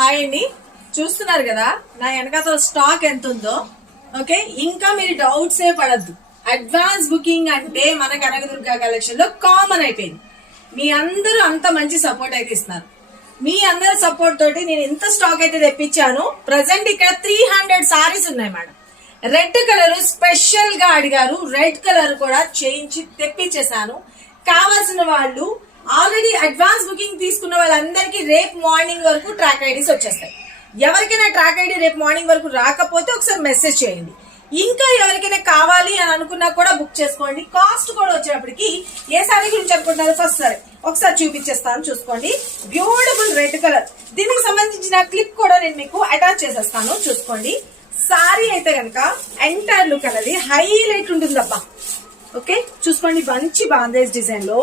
Hi అండి, చూస్తున్నారు కదా నా వెనకాల స్టాక్ ఎంత ఉందో. ఓకే, ఇంకా మీరు డౌట్స్ ఏ పడద్దు. అడ్వాన్స్ బుకింగ్ అంటే మన కనకదుర్గ కలెక్షన్ లో కామన్ అయిపోయింది. మీ అందరూ అంత మంచి సపోర్ట్ అయితే ఇస్తున్నారు. మీ అందరి సపోర్ట్ తోటి నేను ఎంత స్టాక్ అయితే తెప్పించాను. ప్రజెంట్ ఇక్కడ 300 సారీస్ ఉన్నాయి మేడం. రెడ్ కలర్ స్పెషల్ గా అడిగారు, రెడ్ కలర్ కూడా చేయించి తెప్పించేశాను. కావాల్సిన వాళ్ళు ఆల్రెడీ అడ్వాన్స్ బుకింగ్ తీసుకున్న వాళ్ళందరికీ రేపు మార్నింగ్ వరకు ట్రాక్ ఐడీస్ వచ్చేస్తాయి. ఎవరికైనా ట్రాక్ ఐడి రేపు మార్నింగ్ వరకు రాకపోతే ఒకసారి మెసేజ్ చేయండి. ఇంకా ఎవరికైనా కావాలి అని అనుకున్నా కూడా బుక్ చేసుకోండి. కాస్ట్ కూడా వచ్చేటప్పటికి ఏ సారీ గురించి అనుకుంటున్నారు ఫస్ట్ సరే ఒకసారి చూపించేస్తాను, చూసుకోండి. బ్యూటిఫుల్ రెడ్ కలర్, దీనికి సంబంధించిన క్లిప్ కూడా నేను మీకు అటాచ్ చేసేస్తాను, చూసుకోండి. సారీ అయితే కనుక ఎంటైర్ లుక్ అనేది హైలైట్ ఉంటుందబ్బా. ఓకే, చూసుకోండి. మంచి బాందేజ్ డిజైన్ లో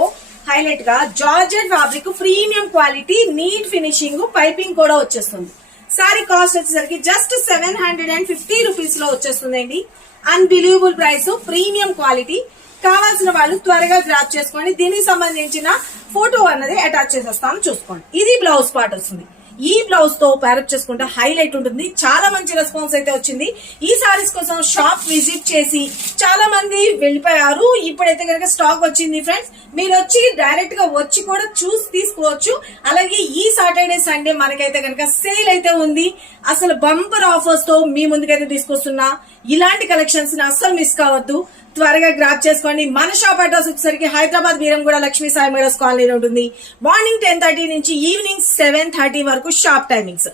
హైలైట్ గా georgette fabric, premium quality, neat finishing, piping కూడా వచ్చేస్తుంది. సారీ కాస్ట్ వచ్చేసరికి జస్ట్ 750 రూపీస్ లో వచ్చేస్తుందండి. Unbelievable price, premium quality. కావాల్సిన వాళ్ళు త్వరగా గ్రాప్ చేసుకోండి. దీనికి సంబంధించిన ఫోటో అన్నది అటాచ్ చేసేస్తాను, చూసుకోండి. ఇది బ్లౌజ్ పార్ట్ వస్తుంది. ఈ బ్లౌజ్ తో ప్యారప్ చేసుకుంటే హైలైట్ ఉంటుంది. చాలా మంచి రెస్పాన్స్ అయితే వచ్చింది. ఈ సారీస్ కోసం షాప్ విజిట్ చేసి చాలా మంది వెళ్ళిపోయారు. ఇప్పుడైతే కనుక స్టాక్ వచ్చింది ఫ్రెండ్స్. మీరు వచ్చి డైరెక్ట్ గా వచ్చి కూడా చూసి తీసుకోవచ్చు. అలాగే ఈ సాటర్డే సండే మనకైతే కనుక సేల్ అయితే ఉంది. అసలు బంపర్ ఆఫర్స్ తో మీ ముందుకైతే తీసుకొస్తున్నా. ఇలాంటి కలెక్షన్స్ ని అస్సలు మిస్ కావద్దు, త్వరగా గ్రాప్ చేసుకోండి. మన షాప్ అడ్రస్ వచ్చేసరికి హైదరాబాద్ బీరంగూడ లక్ష్మీ సాయి మేడస్ కాలనీ ఉంటుంది. మార్నింగ్ 10:30 నుంచి ఈవినింగ్ 7:30 వరకు షాప్ టైమింగ్స్.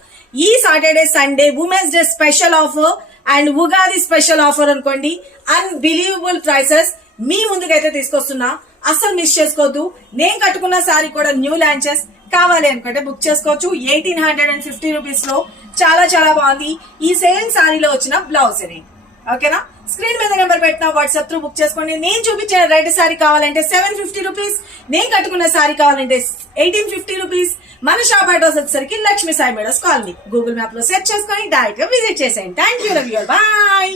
ఈ Saturday Sunday women's day special offer and Ugadi special offer అనుకోండి. అన్బిలీవబుల్ ప్రైసెస్ మీ ముందుకైతే తీసుకొస్తున్నా, అస్సలు మిస్ చేసుకోవద్దు. నేను కట్టుకున్న సారీ కూడా న్యూ లాంచెస్. కావాలి అనుకుంటే బుక్ చేసుకోవచ్చు. 1850 రూపీస్ లో చాలా చాలా బాగుంది. ఈ సేమ్ సారీలో వచ్చిన బ్లౌజ్ ఇది. ఓకేనా, స్క్రీన్ మీద నెంబర్ పెట్టిన వాట్సాప్ త్రూ బుక్ చేసుకోండి. నేను చూపించిన రెడ్ సారీ కావాలంటే 750 రూపీస్, నేను కట్టుకున్న సారీ కావాలంటే 1850 రూపీస్. మన షాప్ అడ్రస్ వచ్చేసరికి లక్ష్మీ సాయి మేడస్ కాలనీ. గూగుల్ మ్యాప్ లో సెర్చ్ చేసుకొని డైరెక్ట్ గా విజిట్ చేసేయండి. Thank you, love you, bye.